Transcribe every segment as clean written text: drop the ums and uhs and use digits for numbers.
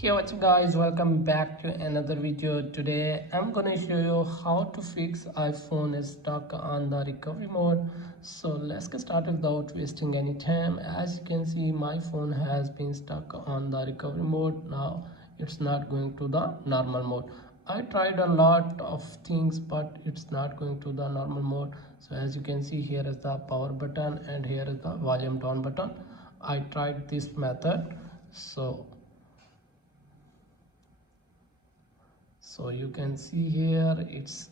Hey, what's up guys, welcome back to another video. Today I'm gonna show you how to fix iPhone is stuck on the recovery mode. So let's get started without wasting any time. As you can see, my phone has been stuck on the recovery mode. Now it's not going to the normal mode. I tried a lot of things, but it's not going to the normal mode. So as you can see, here is the power button and here is the volume down button. I tried this method. So you can see here it's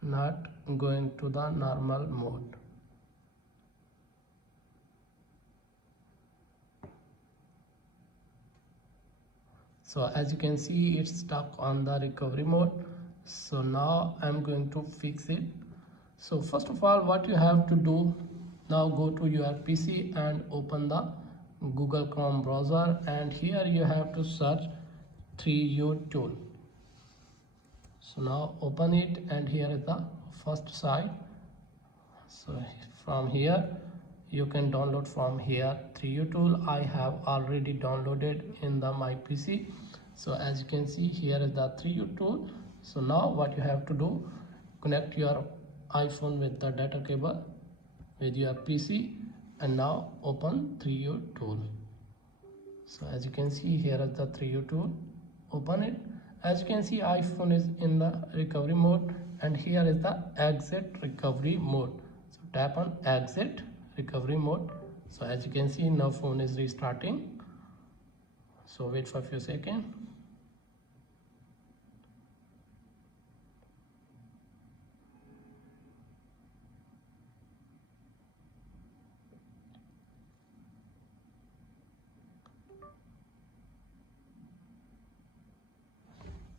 not going to the normal mode. So as you can see, it's stuck on the recovery mode. So now I'm going to fix it. So first of all, what you have to do, now go to your PC and open the Google Chrome browser, and here you have to search 3U tool. So now open it, and here is the first site. So from here you can download from here 3U tool. I have already downloaded in my PC. So as you can see, here is the 3U tool. So now what you have to do, connect your iPhone with the data cable with your PC, and now open 3U tool. So as you can see, here is the 3U tool. Open it. As you can see, iPhone is in the recovery mode, and here is the exit recovery mode. So tap on exit recovery mode. So as you can see, now phone is restarting. So wait for a few seconds.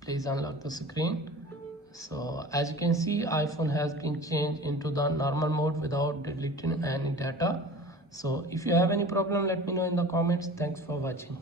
Please unlock the screen. So as you can see, iPhone has been changed into the normal mode without deleting any data. So if you have any problem, let me know in the comments. Thanks for watching.